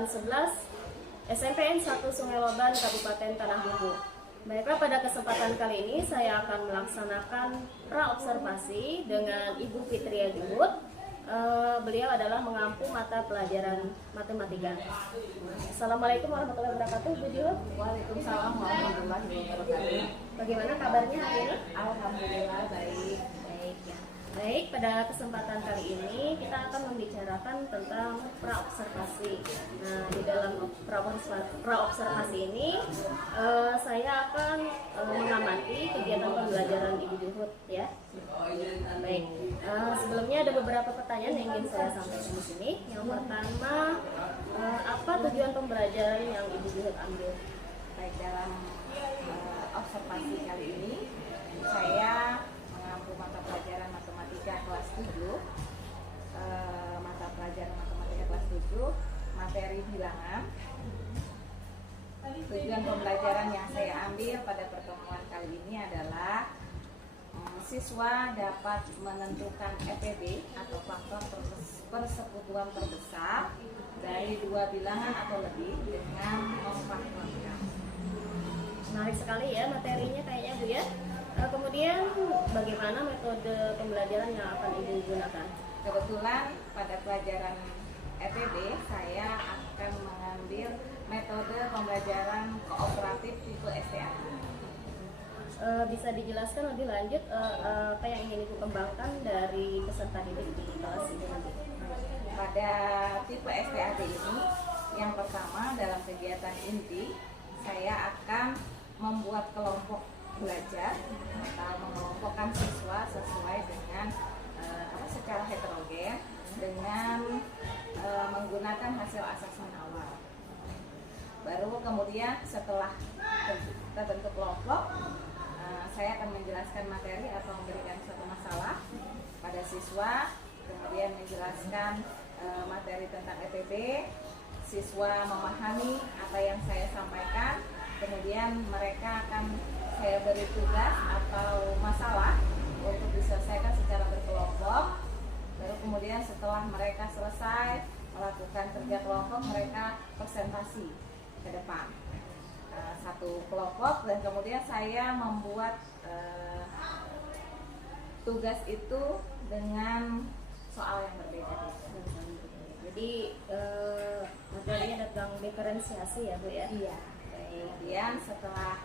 angkatan 11 SMPN 1 Sungai Loban, Kabupaten Tanah Bumbu. Baiklah, pada kesempatan kali ini saya akan melaksanakan praobservasi dengan Ibu Fitria Juhud. Beliau adalah mengampu mata pelajaran matematika. Assalamualaikum warahmatullahi wabarakatuh, Bu Juhud. Waalaikumsalam warahmatullahi wabarakatuh. Bagaimana kabarnya hari ini? Alhamdulillah baik. Baik, pada kesempatan kali ini kita akan membicarakan tentang praobservasi. Nah, di dalam praobservasi ini saya akan mengamati kegiatan pembelajaran Ibu Juhud, ya. Baik, sebelumnya ada beberapa pertanyaan yang ingin saya sampaikan di sini. Yang pertama, apa tujuan pembelajaran yang Ibu Juhud ambil? Baik, dalam observasi kali ini saya mengampu mata pelajaran matematika kelas 7, mata pelajaran matematika kelas 7, materi bilangan. Tujuan pembelajaran yang saya ambil pada pertemuan kali ini adalah siswa dapat menentukan EPB atau faktor persekutuan terbesar dari dua bilangan atau lebih dengan memfaktorkan. Menarik sekali ya materinya kayaknya, Bu, ya. Kemudian bagaimana metode pembelajaran yang akan Ibu gunakan? Kebetulan pada pelajaran EPB saya akan mengambil metode pembelajaran kooperatif tipe STA. Bisa dijelaskan lebih lanjut apa yang ingin Ibu kembangkan dari peserta didik di kelas ini nanti? Pada tipe STAD ini, yang pertama dalam kegiatan inti saya akan membuat kelompok belajar atau mengelompokkan siswa sesuai dengan secara heterogen dengan menggunakan hasil asesmen awal. Baru kemudian setelah terbentuk kelompok, saya akan menjelaskan materi atau memberikan suatu masalah pada siswa, kemudian menjelaskan materi tentang EPB. Siswa memahami apa yang saya sampaikan, kemudian mereka akan saya beri tugas atau masalah untuk diselesaikan secara berkelompok. Baru kemudian setelah mereka selesai melakukan kerja kelompok, mereka presentasi ke depan satu kelompok, dan kemudian saya membuat tugas itu dengan soal yang berbeda. Jadi materinya tentang diferensiasi ya, Bu, ya? Iya. Kemudian setelah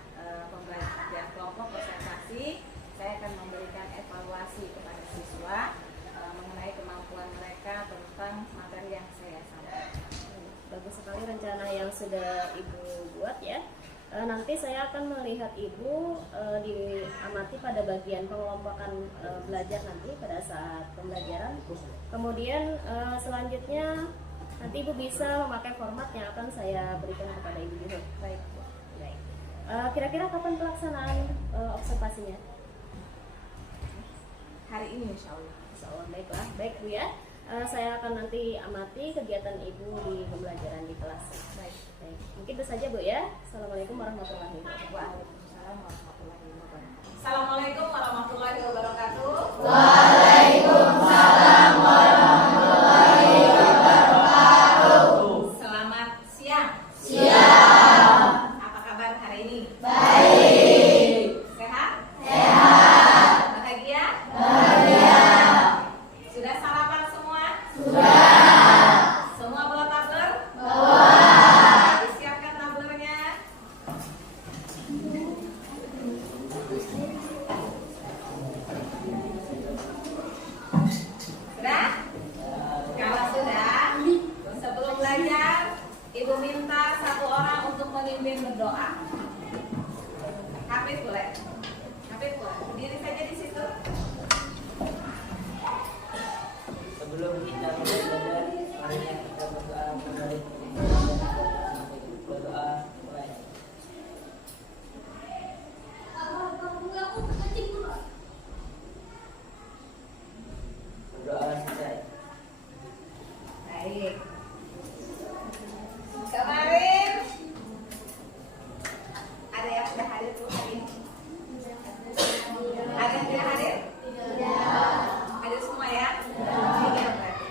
pembelajaran kelompok presentasi, saya akan memberikan evaluasi kepada siswa mengenai kemampuan mereka tentang materi yang saya sampaikan. Bagus sekali rencana yang sudah Ibu buat, ya. Nanti saya akan melihat Ibu diamati pada bagian pengelompokan belajar nanti pada saat pembelajaran. Kemudian selanjutnya nanti Ibu bisa memakai format yang akan saya berikan kepada Ibu Juhud. Baik. Kira-kira kapan pelaksanaan observasinya? Hari ini insya Allah. Insya Allah. Baiklah, baik, Bu, ya. Saya akan nanti amati kegiatan Ibu di pembelajaran di kelas. Baik. Mungkin itu saja, Bu, ya. Assalamualaikum warahmatullahi wabarakatuh. Waalaikumsalam warahmatullahi wabarakatuh. Assalamualaikum warahmatullahi wabarakatuh. Waalaikumsalam warahmatullahi wabarakatuh. Selamat siang. Siap. Apa kabar hari ini? Baik. Sehat? Sehat. Bahagia? Bahagia. Sudah sarapan semua? Sudah. Semua bawa tabler? Bawa. Disiapkan tablernya. Sudah? Kalau sudah, sebelum belajar, Ibu minta satu orang untuk memimpin berdoa. Hafid boleh? Hafid boleh? Berdiri saja di situ. Sebelum kita belajar, mari kita berdoa kembali. Berdoa mulai. Berdoa selesai. Baik. Kemarin ada yang sudah hadir tuh hari ini? Ada yang tidak hadir? Tidak. Hadir semua ya? Iya, berarti.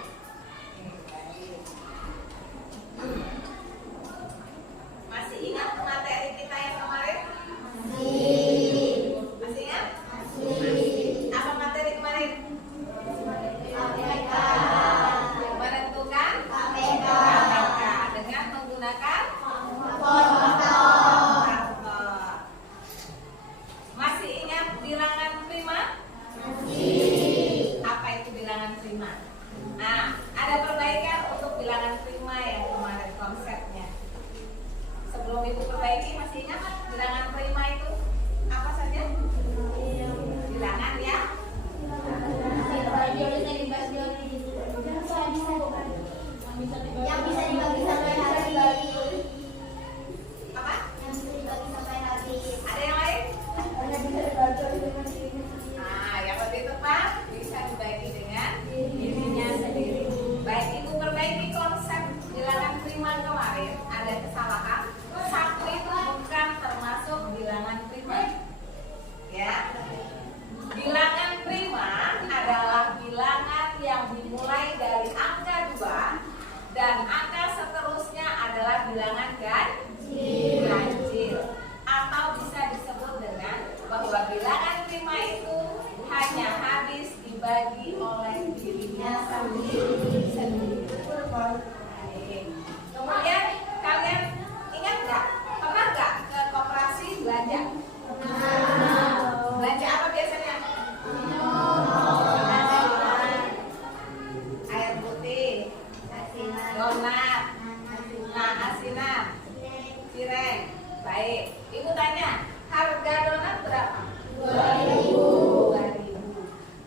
Baik, Ibu tanya, harga donat berapa? 2.000. 2.000.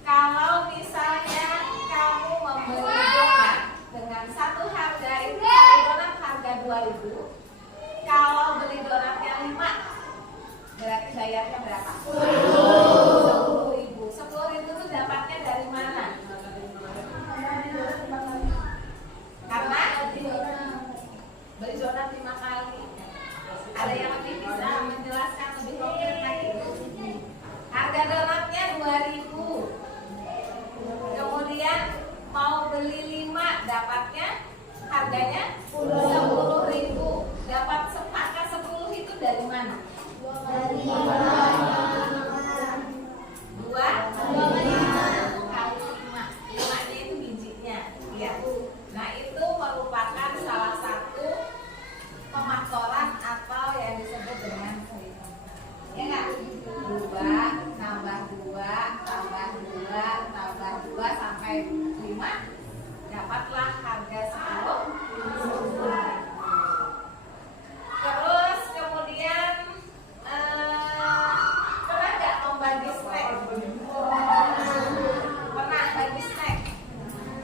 Kalau misalnya kamu membeli donat dengan satu harga itu donat harga 2.000. Kalau beli donatnya 5, berarti bayarnya berapa? 10.000. 10.000 itu dapatnya dari mana? Karena beli donat 5 kali. Ada yang lebih bisa menjelaskan lebih konkret lagi? Harga donatnya 2.000. Kemudian mau beli 5, dapatnya harganya 10.000. Dapat sepakat 10 itu dari mana? 2 kali 5. 5-nya itu bijinya, ya. Nah, itu merupakan salah satu pemaktoran atau yang disebut dengan perhitungan. Ya enggak? 2 tambah 2 tambah 2 tambah 2 sampai 5, dapatlah harga 10. Terus kemudian pernah nggak membagi snack? Pernah bagi snack?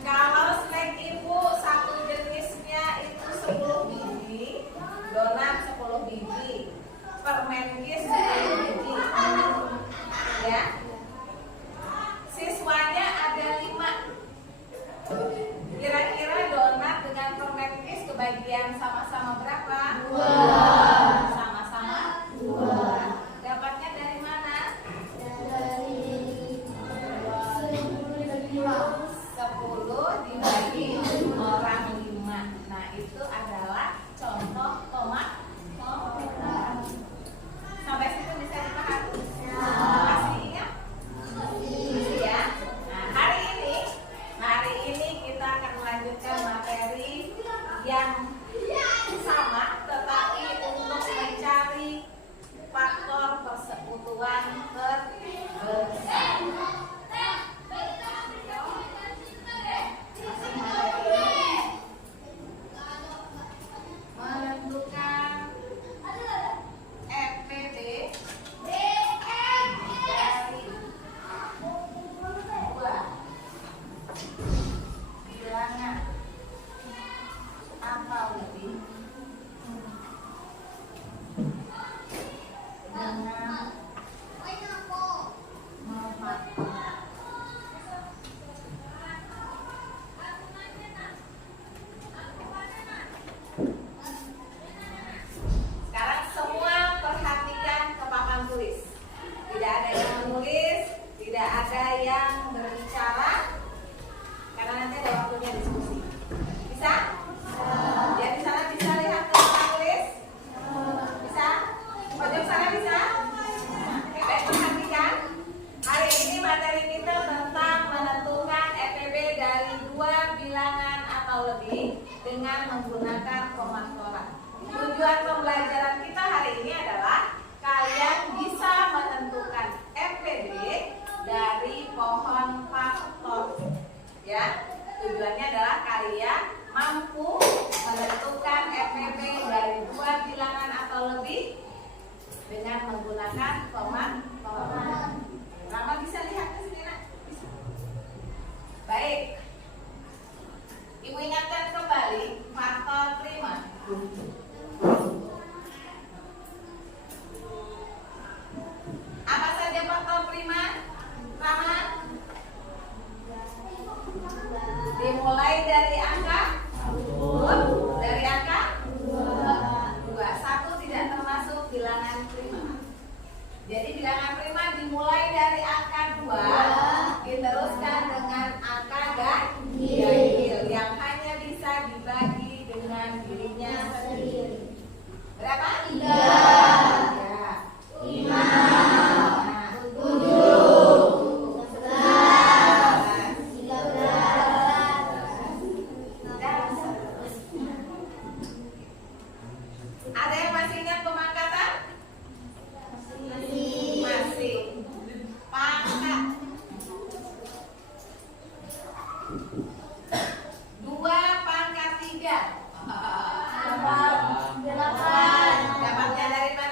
Kalau snack ibu satu jenisnya itu 10 biji, donat 10 biji, permen kis 10 biji, ya. Siswanya ada 5. Kira-kira donat dengan permen kis kebagian sama-sama berapa? 2. Sama-sama 2. Dapatnya dari mana? 10 dibagi orang 5. Nah, itu adalah contoh tomat. Sampai situ bisa dipahami? Masih ingat? Masih ya. Nah, hari ini kita akan melanjutkan materi yang sama, tetapi untuk mencari faktor persekutuan terbesar. Menentukan EPD dari 2 bilangan atau lebih dengan memanfaatkan sekarang semua perhatikan ke papan tulis. Tidak ada yang menulis, tidak ada yang berbicara, karena nanti ada waktunya diskusi. Bisa? Ya, di sana bisa lihat ke papan tulis? Bisa? Pojok sana bisa? Baik, perhatikan. Hari ini materi kita tentang menentukan EPB dari 2 bilangan atau lebih dengan menggunakan pemaktoran. Tujuan pembelajaran kita hari ini adalah kalian bisa menentukan EPB dari pohon faktor. Ya, tujuannya adalah kalian mampu menentukan EPB dari 2 bilangan atau lebih dengan menggunakan pemaktoran. Rama bisa lihat ke sini, Nak? Bisa. Baik. Ibu ingatkan kembali faktor prima. Apa saja faktor prima? Rama? Dimulai dari angka 2. Dari angka 2. 1 tidak termasuk bilangan prima. Jadi bilangan prima dimulai dari angka 2, diteruskan dengan angka ganjil yang hanya bisa dibagi dengan dirinya sendiri. Berapa? 3, 5, 7, 11, 13, dan seterusnya. Ada yang masih ingat pemangkatan? Masih. Pangkat 2 pangkat 3 8. Dapatnya dari mana?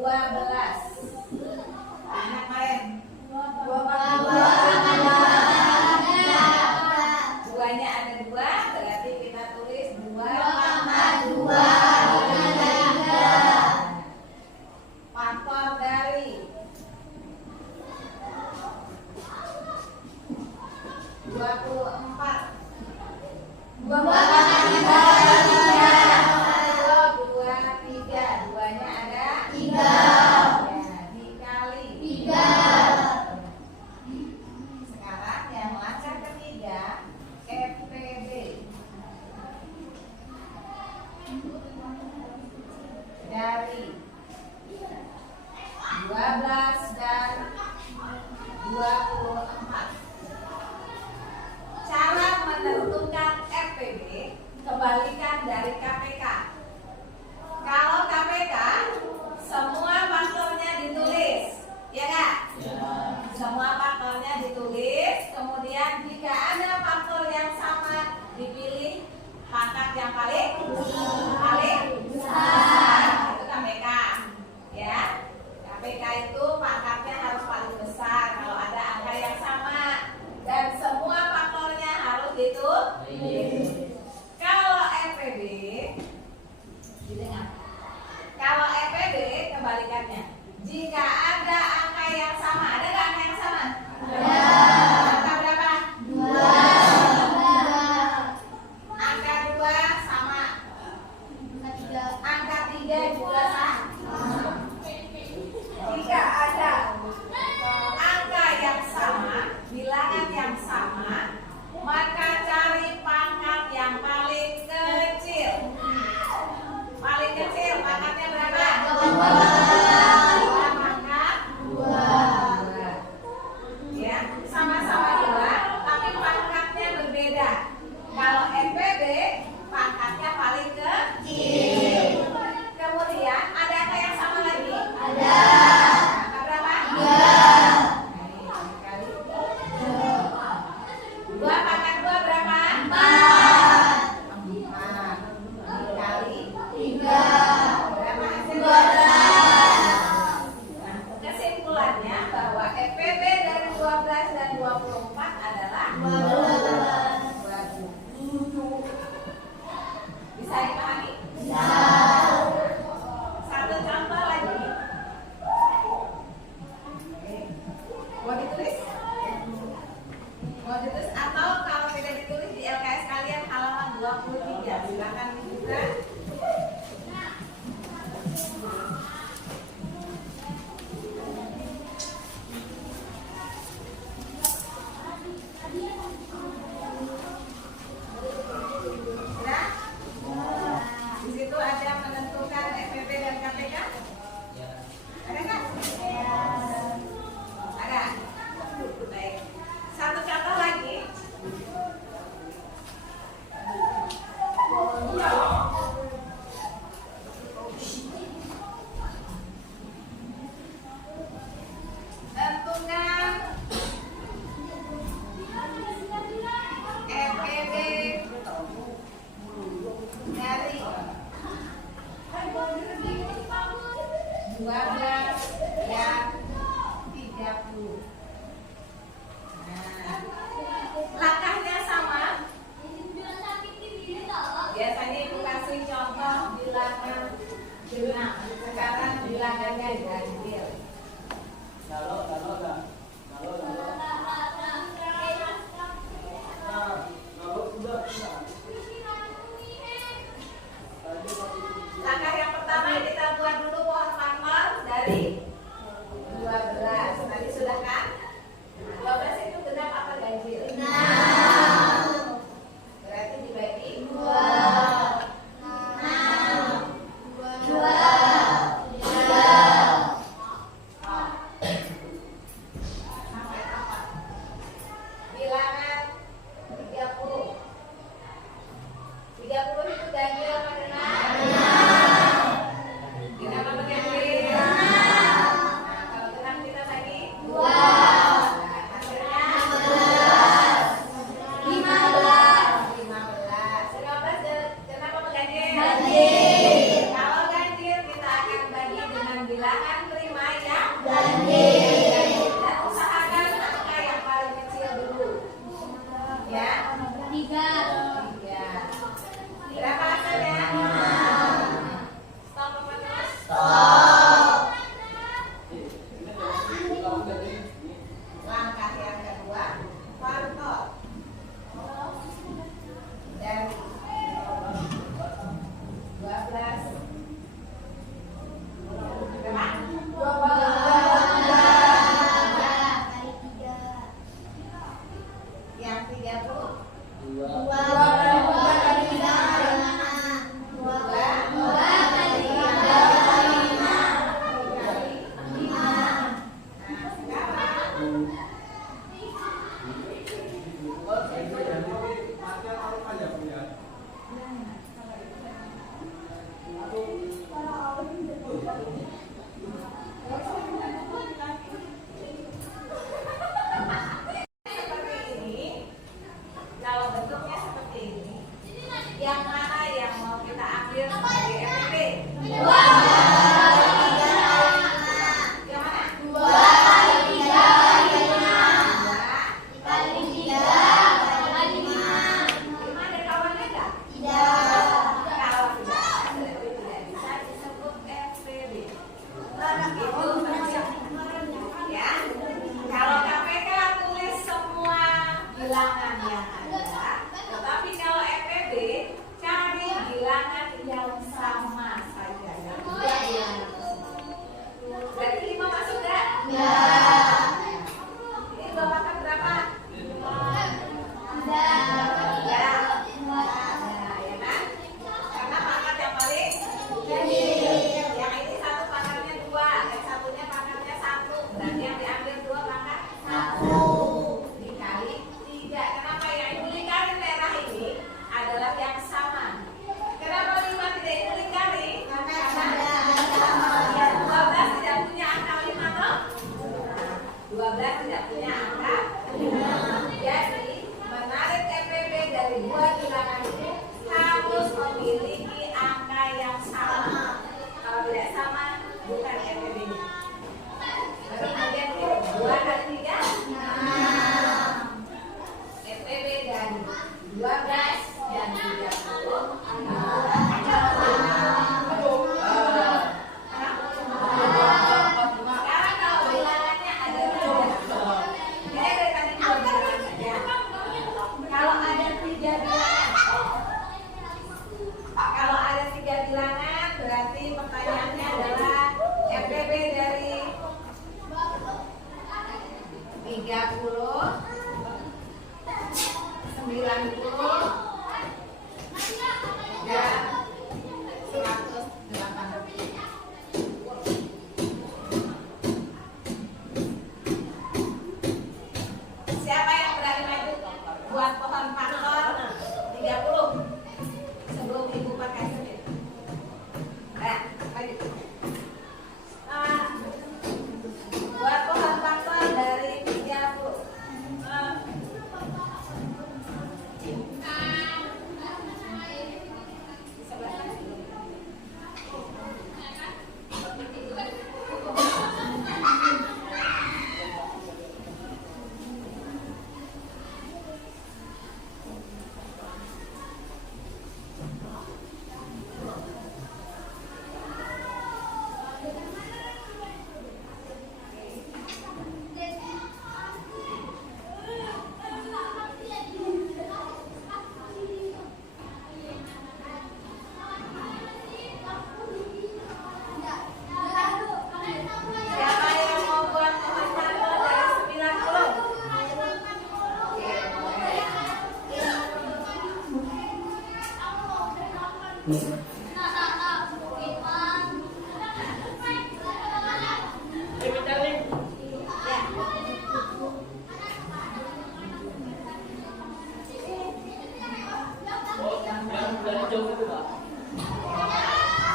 12. Ingat kemarin? 2-nya ada 2, berarti kita tulis 2,2. Faktor dari 24. 2-nya ada 3. Ya, dikali. Sekarang yang langkah ketiga, FPB. Dari 12 dan 24. Cara menentukan FPB kebalikan dari KPK. Kalau KPK semua faktornya ditulis, ya nggak? Semua faktornya ditulis, kemudian jika ada faktor yang sama dipilih pangkat yang paling besar. Itu KPK, ya. KPK itu pangkatnya harus paling besar kalau ada angka yang sama dan semua faktornya harus ditulis. Kalau FPB, kalau FPB kebalikannya. Jika ada angka yang sama, ada nggak angka yang sama? Angka berapa? 2. Angka 2 sama. Angka 3 juga sama. Jika ada angka yang sama, bilangan yang sama, maka cari pangkat yang paling kecil. Paling kecil pangkatnya berapa? 2 pangkat 2. Ya, sama-sama 2, tapi pangkatnya berbeda. Kalau FPB pangkatnya paling kecil. Kemudian ada angka yang sama lagi? Ada. Angka berapa? 2 pangkat 2 berapa? 4. 4 dikali 3 berapa hasilnya? 12. Nah, kesimpulannya bahwa FPB dari 12 dan 24 adalah 12. Bisa dipahami? Bisa. Satu contoh lagi. Mau ditulis? Mau ditulis atau kalau tidak ditulis di LKS kalian halaman 23. Silakan dibuka. Sudah? Di situ ada menentukan FPB dan KPK? Ada nggak? Ada. Baik. Satu contoh lagi. Tentukan FPB dari 12 yang 30. Nah, langkahnya sama. Biasanya ibu kasih contoh bilangan genap. Sekarang bilangannya ganjil. Kalau udah. Langkah yang pertama kita buat dulu pohon faktor dari 12. Tadi sudah kan? 12 itu genap apa ganjil? Berarti dibagi 2.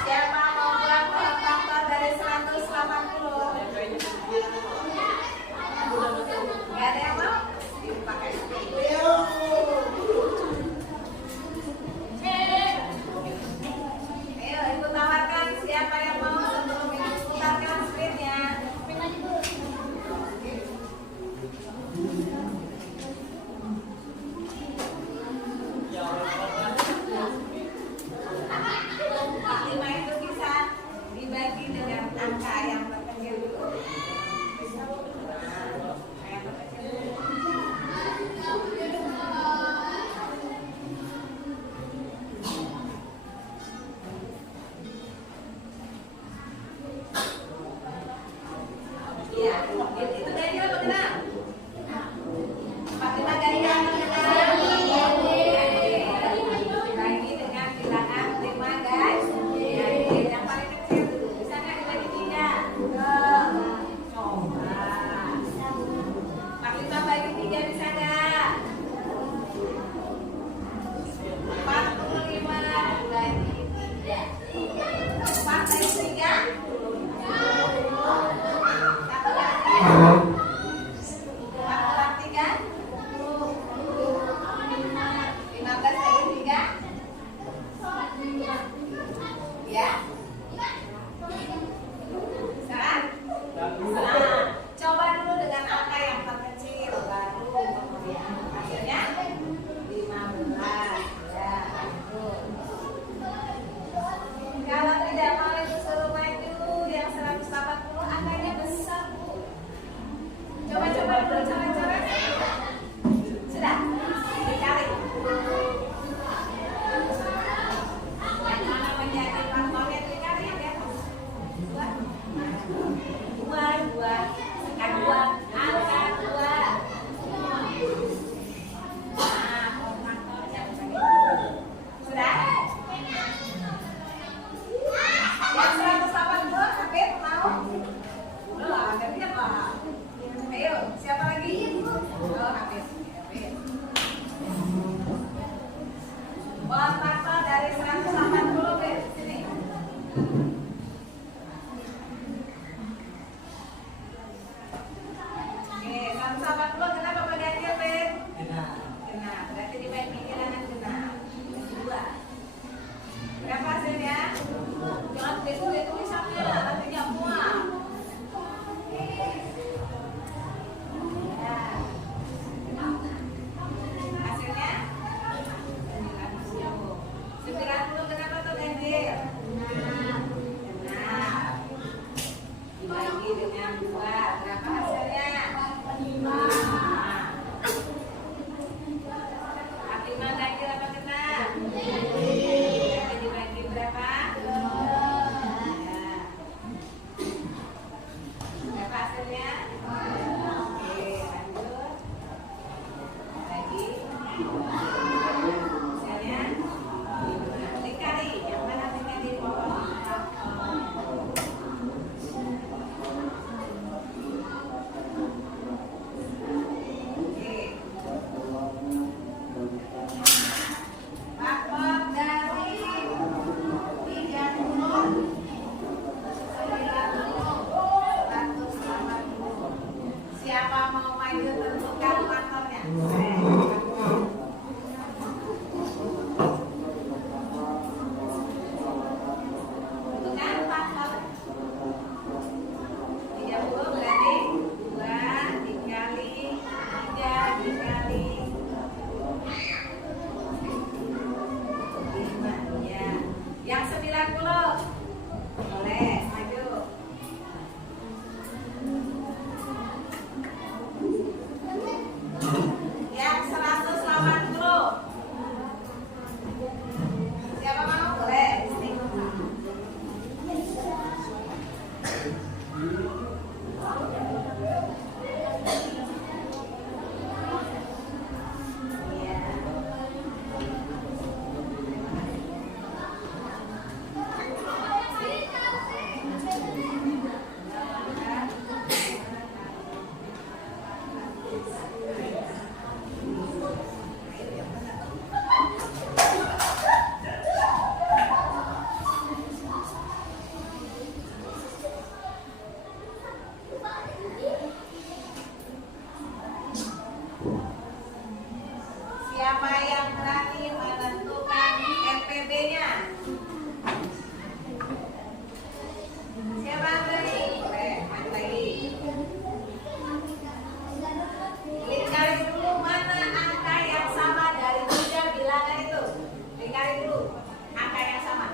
Siapa mau buat pohon faktor dari 180? Gak ada yang mau? Pakai ayo ibu tawarkan siapa yang mau sebelum ibu putarkan screennya. Lima itu bisa dibagi dengan angka yang terkecil dulu. Yang terkecil dulu. Iya, itu dari apa kenal? 45 dari yang terkenal. Dibagi dengan bilangan 5 guys. Yang paling kecil dulu. Bisa nggak dibagi 3? Coba. 45 bagi 3 bisa nggak? 45 bagi 3. 4 dari 3. Satu lagi. 4 kurang 3. 15 dari 3. Ya. Oke, 180 kenapa Pak Ganjar, Ben? Genap. Genap, berarti di baik bilangan genap. Dua. Berapa hasilnya? Jangan tulis tulisannya, nanti nggak muat. Ya. Hasilnya 90. 90 kenapa tuh Ganjar? Genap. Dibagi dengan 2. Berapa hasilnya? 5. Fatimah Ganjar apa genap? Berarti dibagi berapa? Ya. Berapa hasilnya? Oke, lanjut. Lagi. Hasilnya 5. Dikali. Yang mana tinggal di bawah? Oke. Faktor dari 30, 180. Siapa mau maju tentukan faktornya? Tentukan faktor 30 berarti 2 dikali 3 dikali 5, ya. Yang 90 boleh maju. Yang 180 siapa mau? Boleh. Sini. Iya. Siapa yang berani menentukan NPB-nya? Siapa yang berani? Boleh, maju lagi. Dicari dulu mana angka yang sama dari 3 bilangan itu. Dicari dulu angka yang sama.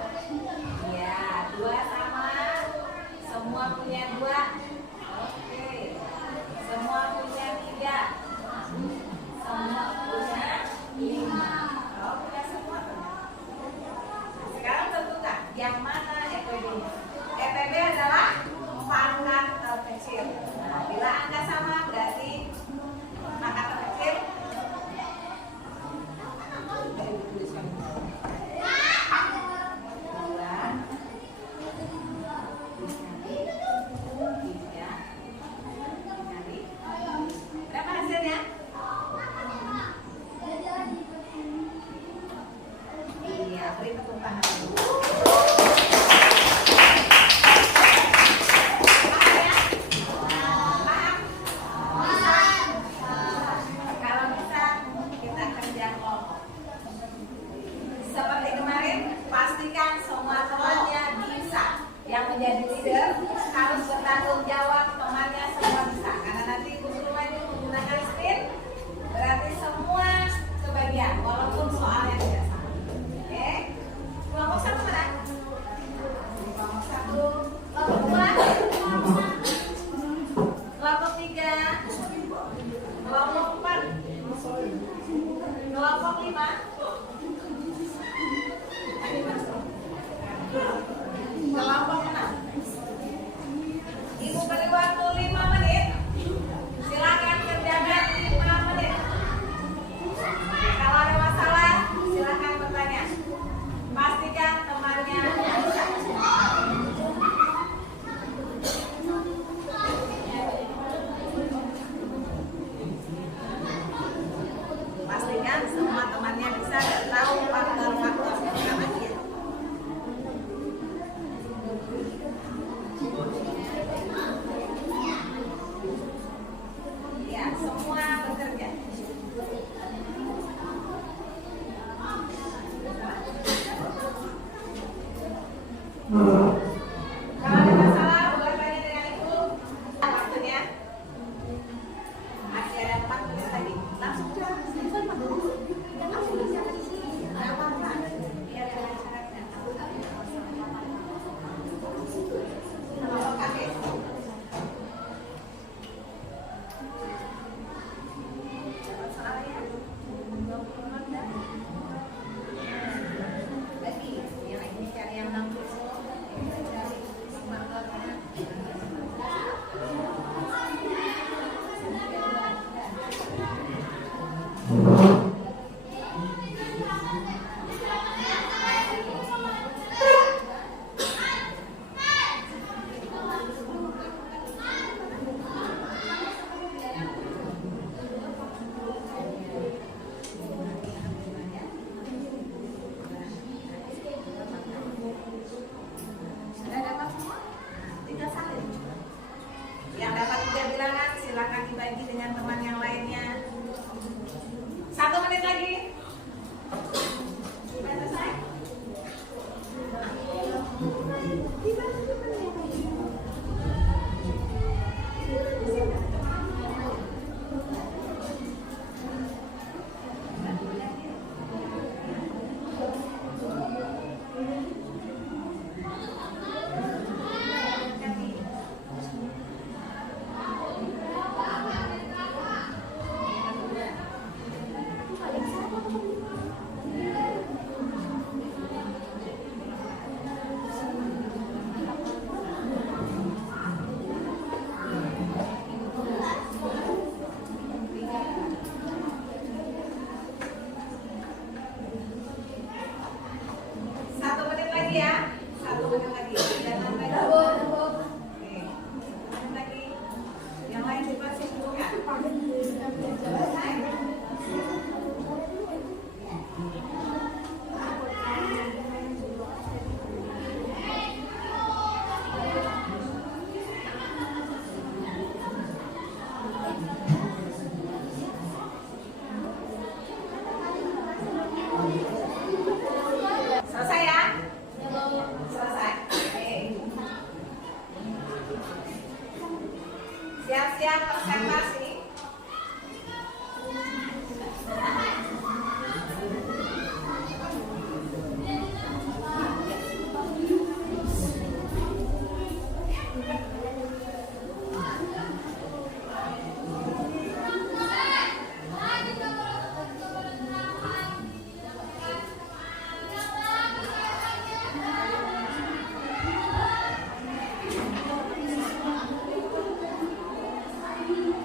Iya, 2 sama. Semua punya 2. Oke. Semua punya 3. Semua punya 5. Oh, punya semua. Sekarang tentukan yang mana EPB-nya. EPB adalah pangkat terkecil. Nah, bila angka sama berarti pangkat terkecil. Dari dituliskan. 2 dikali 3 dikali. Berapa hasilnya? Iya, beri tepuk tangan dulu. Paham ya? Paham? Bisa? Kalau bisa, kita kerja kelompok. Seperti kemarin, pastikan semua temannya bisa. Yang menjadi leader harus bertanggung jawab temannya semua bisa. Karena nanti Ibu Guru maju menggunakan spin, berarti semua kebagian, walaupun soalnya tidak sama. Oke? Kelompok 1 mana? Kelompok 1, kelompok 2, kelompok 3, kelompok 4, kelompok 5, kelompok 6. Ibu beri waktu 5 menit Kalau ada masalah boleh tanya dengan ibu. Waktunya masih ada 4 menit lagi. Langsung jalan. Langsung jalan di sini. Nggak apa-apa. Biar ada syaratnya. Kalau kakek. Lagi, yang ini cari yang 60. Cari markernya. Sudah dapat semua? Tinggal salin. Yang dapat 3 bilangan silakan dibagi dengan teman yang lainnya. 1 menit lagi. Sudah selesai? Satu menit lagi ya. 1 menit lagi. Jangan lagi. Oke. 1 menit lagi. Yang lain dipersilakan. Selesai. Selesai ya? Selesai. Oke. Siap-siap presentasi.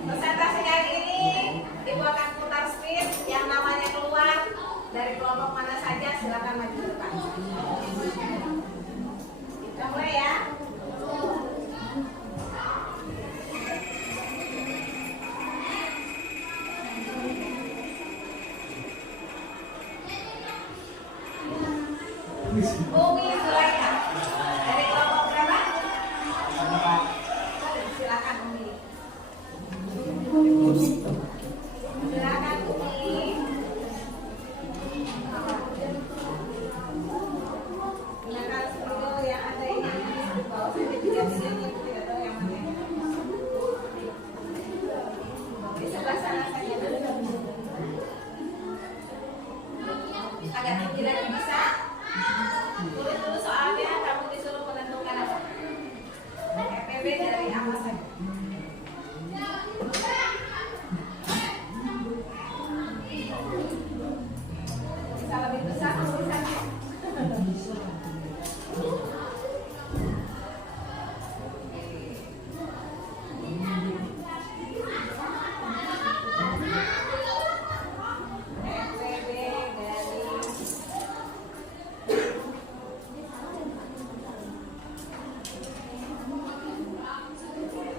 Presentasi kali ini Ibu akan putar screen yang namanya keluar dari kelompok mana saja silakan maju ke depan. Kita mulai ya. Umi Zulaika dari kelompok berapa? Silakan Umi. Silakan Umi. Gunakan spidol yang ada ini. Bawa saja 3-3-nya, tidak tahu yang mana. Di sebelah sana saja. Agak tinggi lagi bisa. Tulis dulu soalnya kamu disuruh menentukan apa. EPB dari apa saja. Bisa lebih besar tulisannya. EPB dari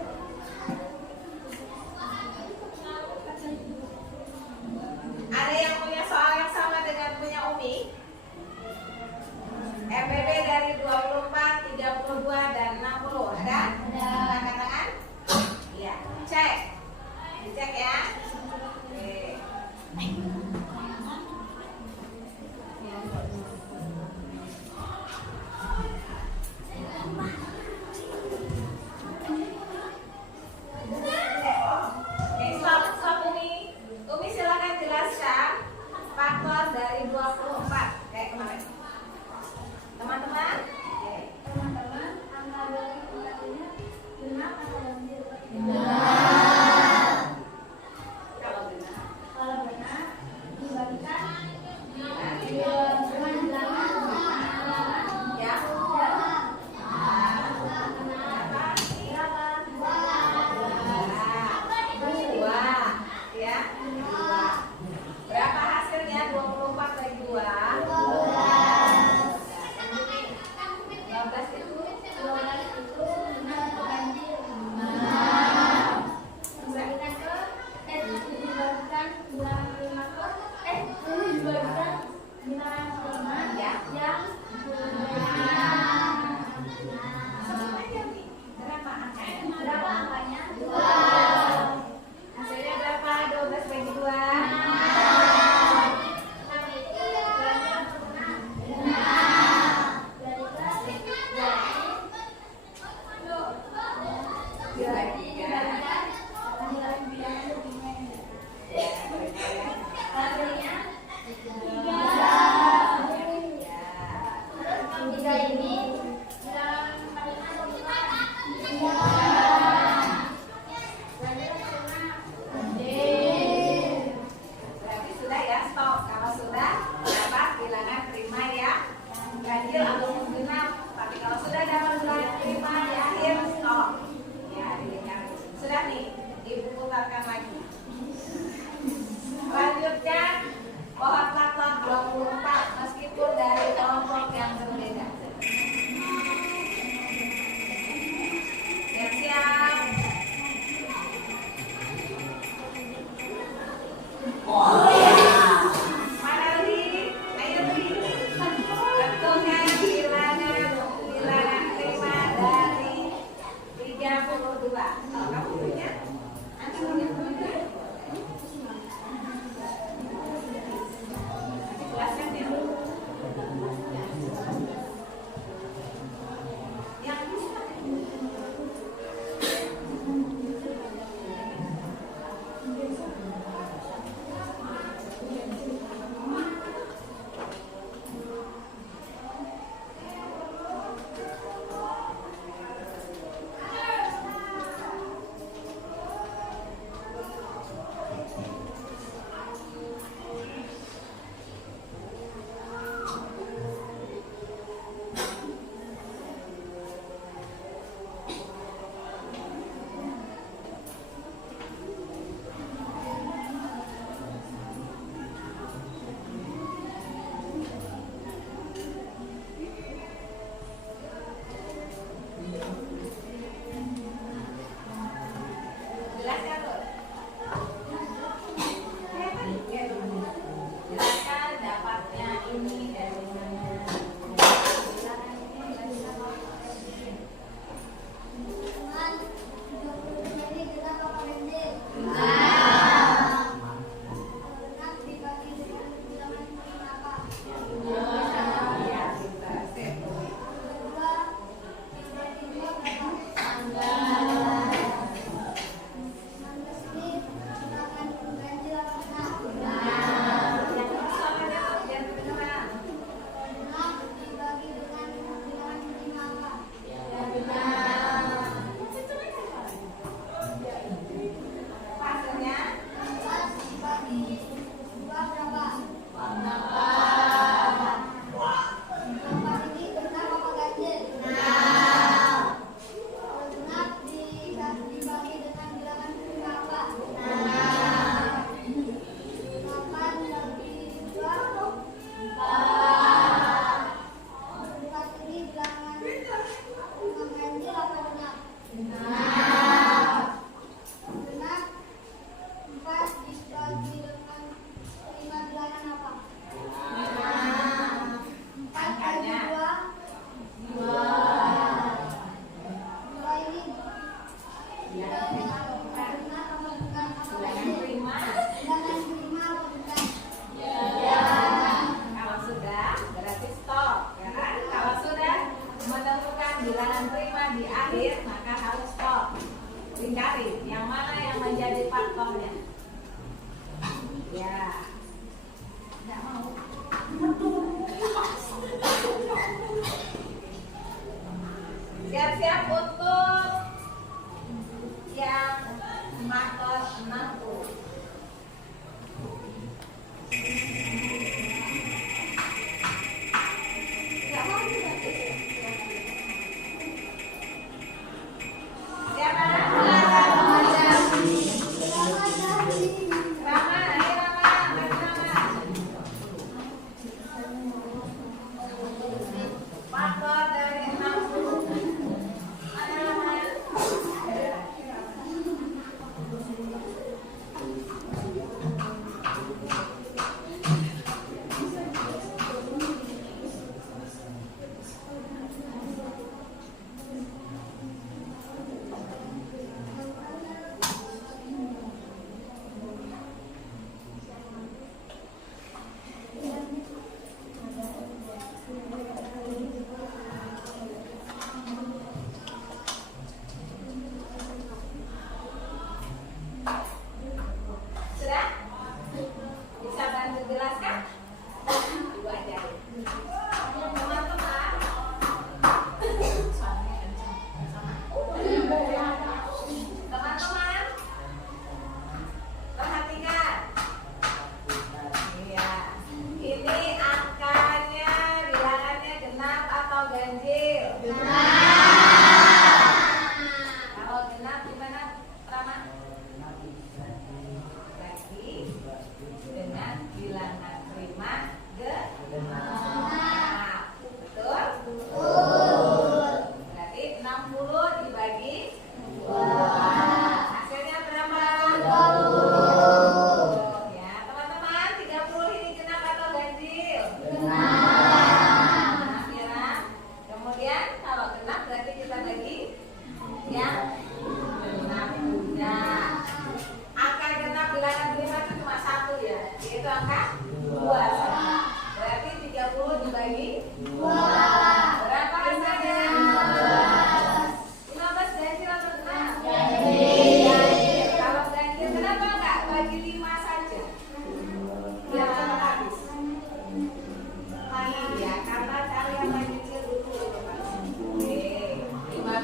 Berarti sudah ya, stop. Kalau sudah, dapat bilangan terima ya. Ganjil atau genap. Tapi kalau sudah dapat bilangan terima di akhir, stop. Ya, dilihat. Sudah nih, ibu putarkan lagi. Lanjutkan pohon laklak 24 meskipun dari kelompok yang berbeda. Siap-siap. Mana Ri? Ayo Ri. Tentukan bilangan terima dari 32. Kalau kamu punya, Anda punya juga. Jelaskan ya. Yang bisa. Jelaskan tuh. Jelaskan dapatnya ini dari mana. Ya, pintar. Sip. Yang ini soalnya tuh biar kedengeran. Pasnya angkanya bilangan prima. Kalau sudah berarti stop, ya kan? Kalau sudah menemukan bilangan prima di akhir, maka harus stop. Lingkari yang mana yang menjadi faktornya. Ya, nggak mau. Siap-siap untuk yang faktor 60. Nggak mau juga. Siapa? Rama, ayo Rama. Faktor dari 60. Mana Rama?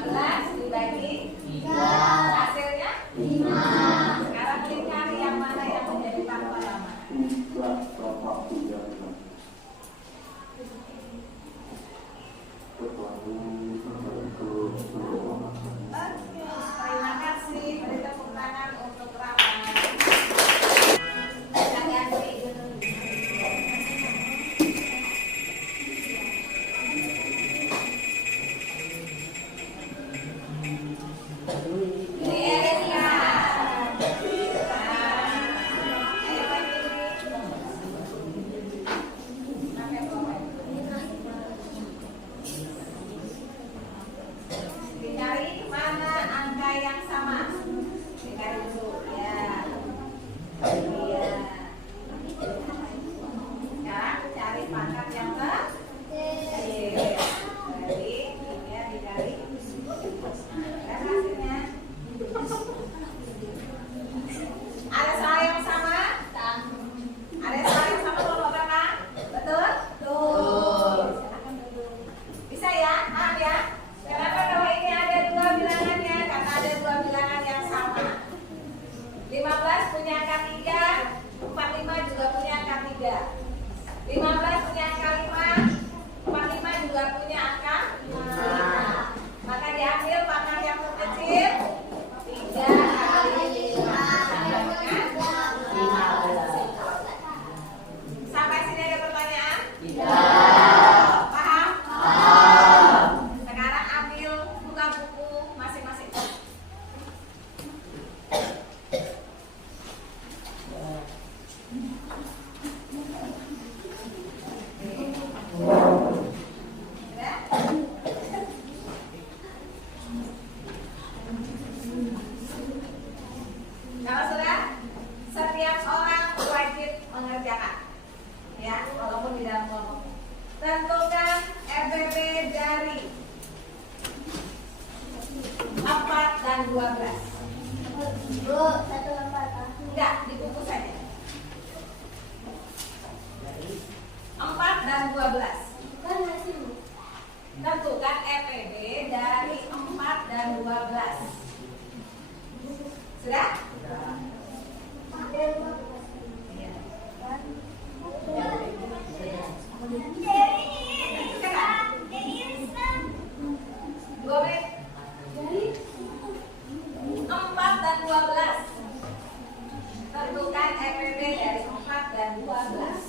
15 dibagi 3. Hasilnya 5. sekarang kita cari yang mana yang menjadi faktor yang mana. Oke, terima kasih. Beri tepuk tangan untuk Rama. Kita ganti. Ini Erika. Ayo lagi. Pakai bawah. Dicari mana angka yang sama. Dicari dulu ya. Iya. Sekarang cari pangkat yang kecil. Jadi ini ya dicari. Dan hasilnya ada soal yang sama? Ada soal yang sama kelompok berapa? Betul? Betul. Silakan duduk. Bisa ya? Paham ya? Kenapa kalau ini ada dua bilangannya? Karena ada dua bilangan yang sama. 15 punya angka 3, 45 juga punya angka 3. 15 punya angka 5, 45 juga punya angka 5. Maka diambil pangkat yang terkecil 3 kali 5 sama dengan 15. Sampai sini ada pertanyaan? Paham? Sekarang ambil buka buku masing-masing. Sudah? Kalau sudah, setiap orang wajib mengerjakan, ya, walaupun di dalam kelompok. Tentukan FBB dari 4 dan 12. Bu, 1 lembar. Enggak, di buku saja. 4 dan 12. Kan masih Bu. Tentukan FBB dari 4 dan 12. Sudah? Iya. Dua menit. 4 dan 12. Tentukan FBB dari 4 dan 12.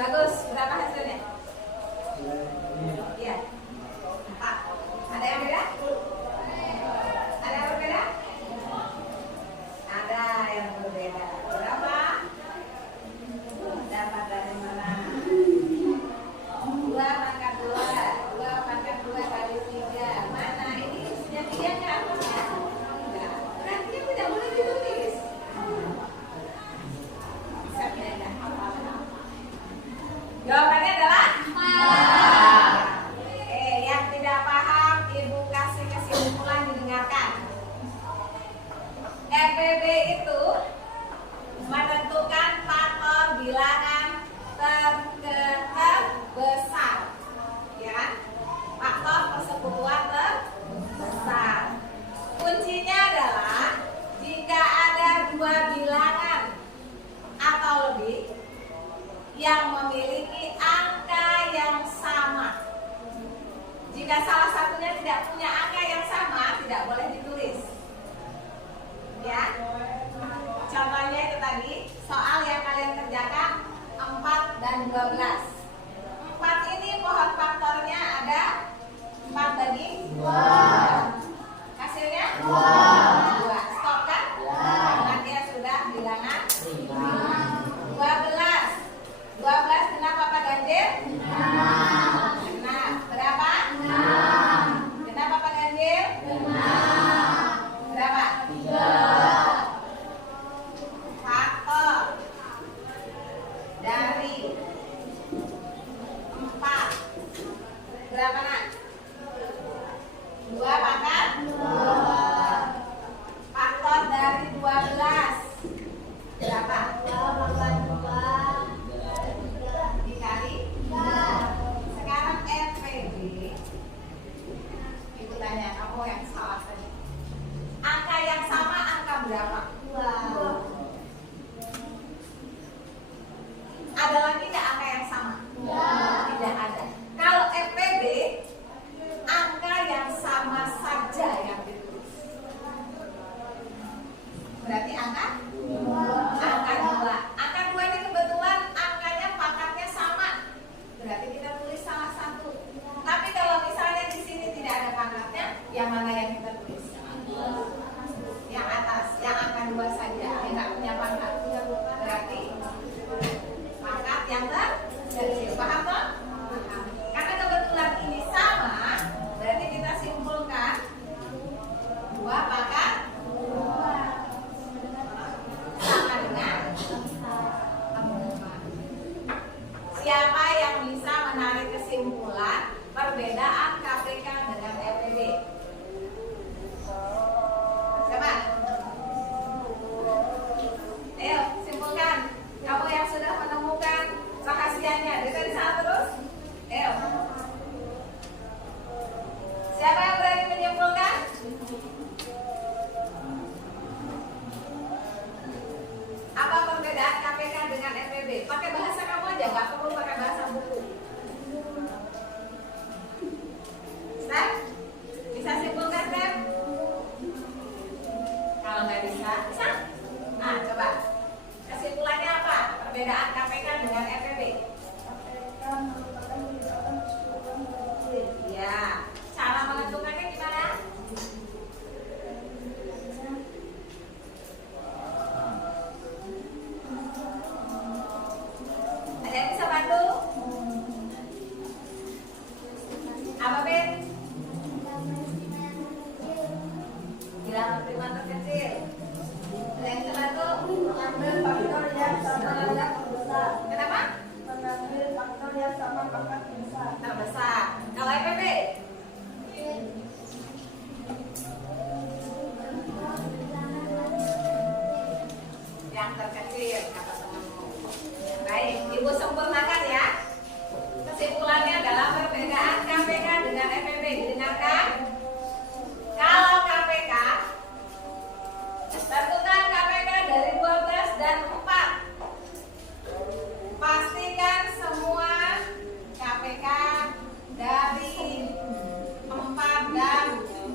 Bagus. Berapa hasilnya? Iya. 4. Ada yang beda? Ada yang berbeda? Ada yang berbeda. Berapa? Dapat dari mana? 2 pangkat 2. 2 pangkat 2 kali 3. Mana? Ini sudah 3 nggak? Enggak. Berarti tidak boleh ditulis. Bisa tidak? Jawabannya adalah 4. Yang tidak paham, Ibu kasih kesimpulan didengarkan. EPB itu menentukan faktor bilangan terbesar, ya kan? Faktor persekutuan terbesar. Kuncinya adalah jika ada 2 bilangan atau lebih yang memiliki angka yang sama. Jika salah satunya tidak punya angka yang sama, tidak boleh ditulis. Ya. Contohnya itu tadi, soal yang kalian kerjakan 4 dan 12. 4 ini pohon faktornya ada 4 bagi 2. Hasilnya 2. Stop kan? Karena dia sudah bilangan 12. 12 kenapa Pak Ganjil? 6. Berapa? 6. Kenapa Pak Ganjil? 6. Berapa? 3. Faktor dari 4 berapa nak? 2 pangkat 2. Faktor dari 12 berapa? 2 pangkat 2 Dikali 3. sekarang FPB. Ibu tanya kamu yang salah tadi. Angka yang sama angka berapa? 2. Ada lagi nggak angka yang sama? Tidak. Tidak ada. Kalau FPB angka yang sama saja yang ditulis. Berarti angka 2. Angka 2. Angka 2 ini kebetulan angkanya pangkatnya sama. Berarti kita tulis salah satu. Tapi kalau misalnya di sini tidak ada pangkatnya, yang mana yang kita tulis? Yang atas, yang angka 2 saja, yang nggak punya pangkat. Berarti pangkat yang terkecil. Paham toh? Paham. Karena kebetulan ini sama, berarti kita simpulkan 2 pangkat 2 sama dengan 4. Siapa yang bisa menarik kesimpulan perbedaan KPK dengan EPB? Siapa? Ayo, simpulkan. Kamu yang sudah menemukan rahasianya. Dari tadi salah terus? Ayo. Siapa yang berani menyimpulkan? Apa perbedaan KPK dengan EPB? Pakai bahasa kamu aja, nggak perlu pakai bahasa buku. Step? Bisa simpulkan, Step? Kalau nggak bisa, bisa? Nah, coba. Kesimpulannya apa? Perbedaan KPK dengan EPB? Ya. Cara menentukannya gimana? Ada yang bisa bantu? Apa, Ben? Bilang primat terkecil. Ada yang bisa bantu? Mengambil faktor yang sama dengan besar. Kenapa? Mengambil faktor yang sama pangkat besar. Terbesar. Kalau EPB? Yang terkecil, kata temanmu. Baik, Ibu sempurnakan ya. Kesimpulannya adalah perbedaan KPK dengan EPB. Didengarkan? Kalau KPK, tentukan KPK dari 12 dan 4. Pastikan semua KPK dari 4 dan 12.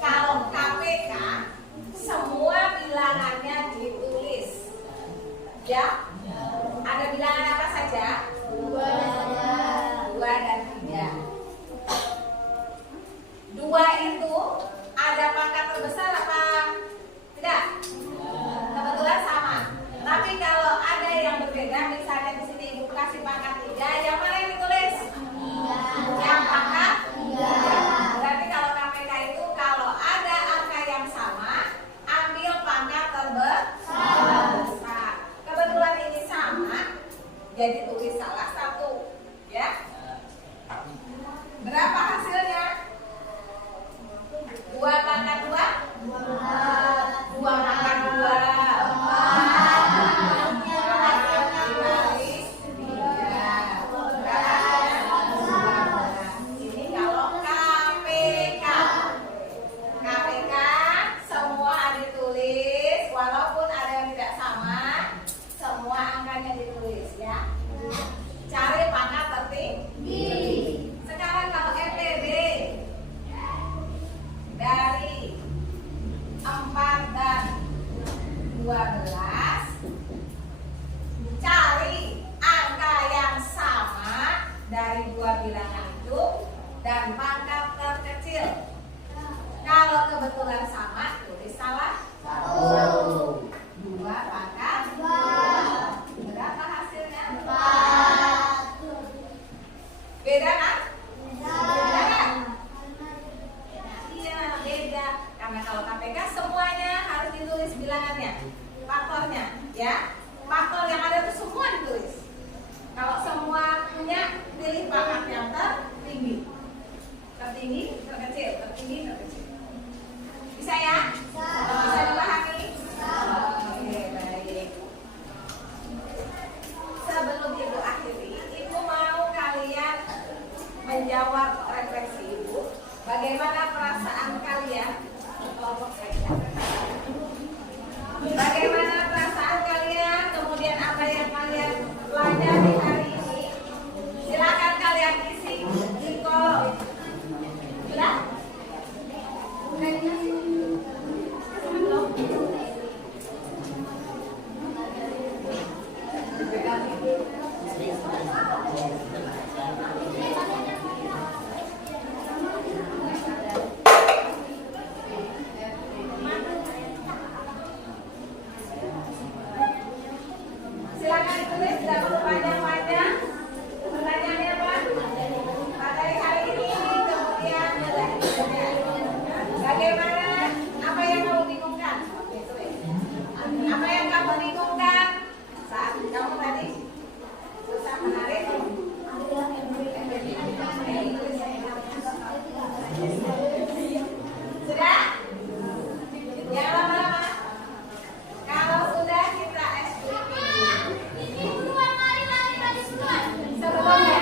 Kalau KPK semua bilangannya ditulis. jadi tulis salah satu, ya. Berapa hasilnya? 2 pangkat 2? 2 pangkat 2. Dibalik 3. Berapa? Ini kalau KPK. KPK semua ditulis, walaupun ada yang tidak sama, semua angkanya ditulis, ya. Cari pangkat tertinggi. Sekarang kalau EPB dari 4 dan 12, cari angka yang sama dari 2 bilangan itu dan pangkat terkecil. Kalau kebetulan sama, tulis salah 1. 2 pangkat 2. Berapa hasilnya? 4. Beda kan? Beda kan? Iya, beda. Karena kalau KPK semuanya harus ditulis bilangannya, faktornya, ya. Faktor yang ada itu semua ditulis. Kalau semuanya pilih pangkat yang tertinggi. Tertinggi, terkecil, tertinggi, terkecil. Bisa ya? Bisa dipahami? Oke, baik. Sebelum Ibu akhiri, Ibu mau kalian menjawab refleksi Ibu. Bagaimana perasaan kalian? Kelompok saya. Bagaimana perasaan kalian? Kemudian apa yang kalian pelajari hari ini? Silakan kalian isi di kolom. Sudah? Silakan tulis, tidak perlu panjang-panjang. Pertanyaannya apa? Materi hari ini, kemudian bagaimana? Apa yang kamu bingungkan? Apa yang kamu bingungkan saat kamu tadi susah menarik? Sudah? Jangan lama-lama. Kalau sudah kita eksplisit. Sebelumnya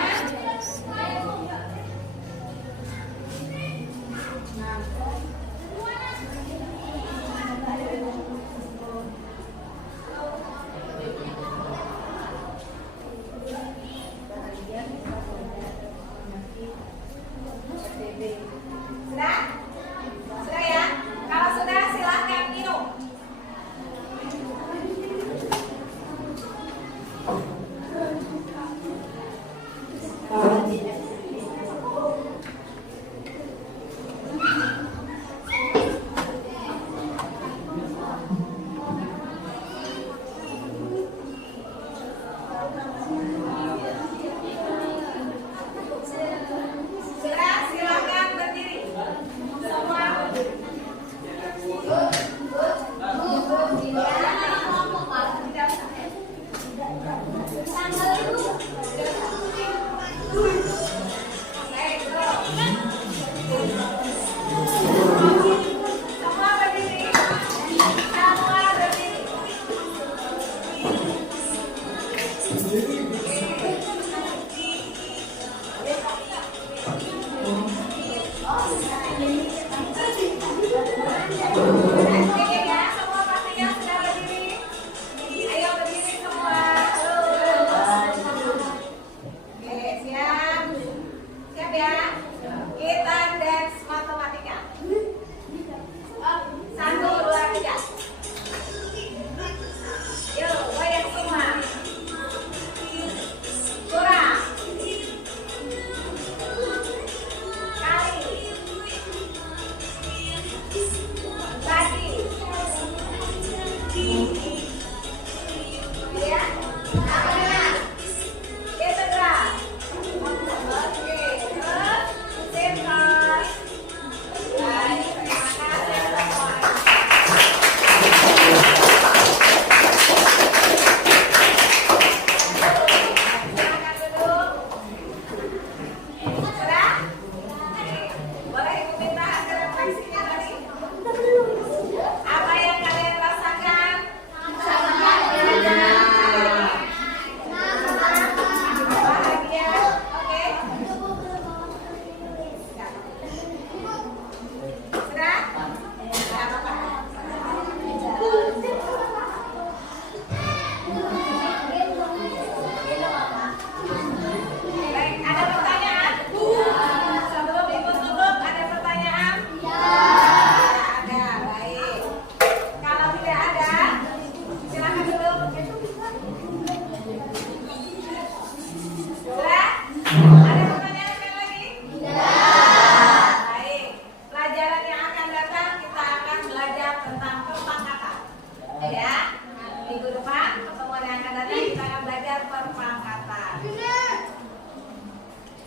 kan pertemuan yang akan datang kita akan belajar perpangkatan.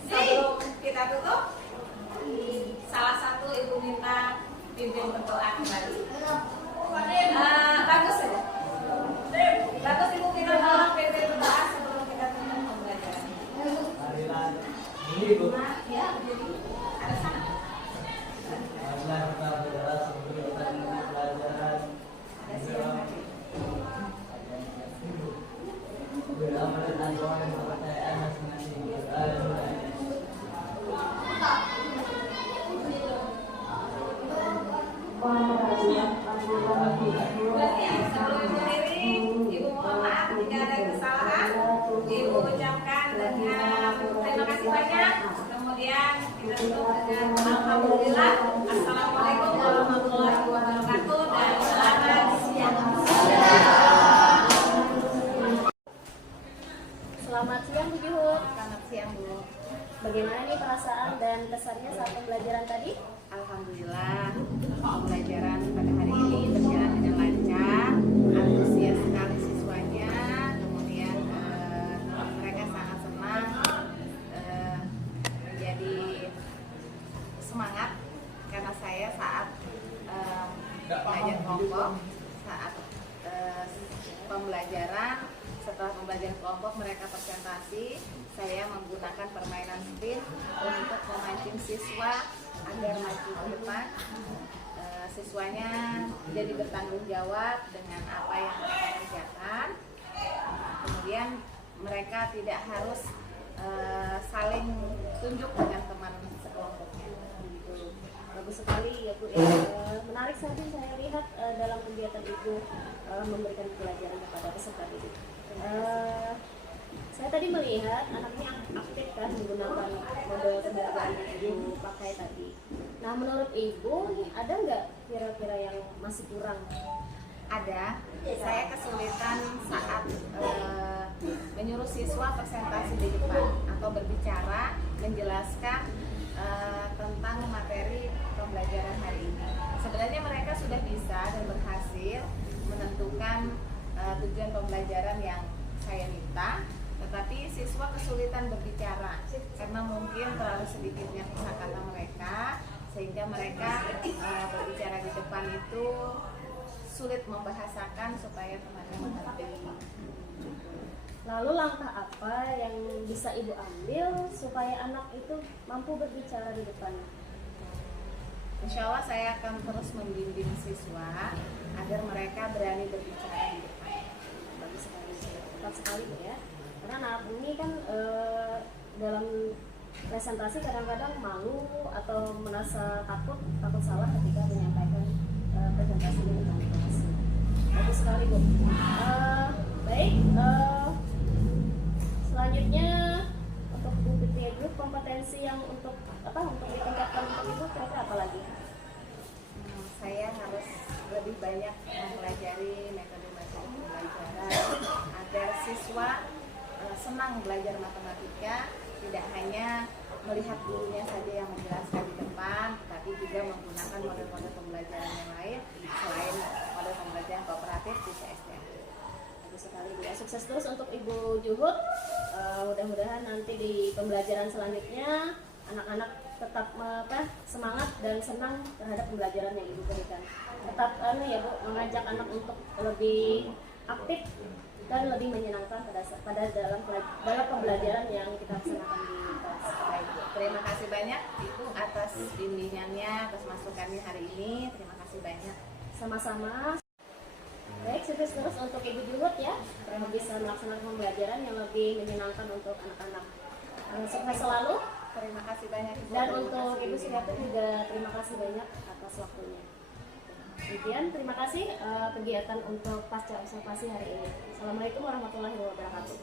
Sebelum kita tutup, salah satu ibu minta pimpin berdoa kembali. Bagus saja. Bagus ibu kita tolong pimpin berdoa sebelum kita tutup pembelajaran. Ini Bu. Ya, jadi ada sana. Allah kita berdoa sebelum kita mulai pelajaran. Ada siang. Beramal dan doa dan kepercayaan masing-masing. Sebelum ibu diri, ibu mohon maaf jika ada kesalahan. Ibu ucapkan dengan terima kasih banyak. Kemudian kita tutup dengan alhamdulillah. Assalamualaikum warahmatullahi wabarakatuh dan selamat siang. Selamat siang Bu Juhud. Selamat siang Bu. Bagaimana nih perasaan dan kesannya saat pembelajaran tadi? Alhamdulillah pembelajaran pada hari ini berjalan dengan lancar, antusias sekali siswanya, kemudian mereka sangat senang, menjadi semangat karena saya saat belajar kelompok, saat pembelajaran, setelah pembelajaran kelompok mereka presentasi, saya menggunakan permainan spin untuk memancing siswa agar maju ke depan. Siswanya jadi bertanggung jawab dengan apa yang mereka kerjakan. Kemudian mereka tidak harus saling tunjuk dengan teman sekelompoknya. Gitu. Bagus sekali ya Bu. Menarik sekali saya lihat dalam kegiatan Ibu memberikan pelajaran kepada peserta didik. Saya tadi melihat anaknya aktif kan menggunakan model pembelajaran yang Ibu pakai tadi. Nah, menurut Ibu ada nggak kira-kira yang masih kurang? Ada, saya kesulitan saat menyuruh siswa presentasi di depan atau berbicara, menjelaskan tentang materi pembelajaran hari ini. Sebenarnya mereka sudah bisa dan berhasil menentukan tujuan pembelajaran yang saya minta, tetapi siswa kesulitan berbicara karena mungkin terlalu sedikitnya kosakata mereka, sehingga mereka berbicara di depan itu sulit membahasakan supaya temannya mengerti. Lalu langkah apa yang bisa Ibu ambil supaya anak itu mampu berbicara di depan? Insya Allah saya akan terus membimbing siswa agar mereka berani berbicara di depan. Bagus sekali, tepat sekali Bu ya. Karena anak ini kan dalam presentasi kadang-kadang malu atau merasa takut salah ketika menyampaikan presentasi di depan kelas. Bagus sekali Bu. Baik, selanjutnya untuk Bu Fitria Group kompetensi yang untuk ditingkatkan untuk Ibu kira-kira apa lagi? Saya harus lebih banyak mempelajari metode-metode pembelajaran agar siswa senang belajar matematika, tidak hanya melihat gurunya saja yang menjelaskan di depan, tapi juga menggunakan model-model pembelajaran yang lain selain model pembelajaran kooperatif di CSDA. Bagus sekali Bu ya. Sukses terus untuk Ibu Juhud. Mudah-mudahan nanti di pembelajaran selanjutnya anak-anak tetap semangat dan senang terhadap pembelajaran yang Ibu berikan. Tetap ya Bu, mengajak anak untuk lebih aktif dan lebih menyenangkan pada dalam pembelajaran yang kita laksanakan di kelas. Baik, Bu. Terima kasih banyak Ibu atas bimbingannya, atas masukannya hari ini. Terima kasih banyak. Sama-sama. Baik, sukses terus untuk Ibu Juhud ya, bisa melaksanakan pembelajaran yang lebih menyenangkan untuk anak-anak. Sukses selalu. Terima kasih banyak Ibu. Dan Terima untuk kasih. Ibu Suryati juga terima kasih banyak atas waktunya. Demikian, terima kasih kegiatan untuk pasca observasi hari ini. Assalamualaikum warahmatullahi wabarakatuh.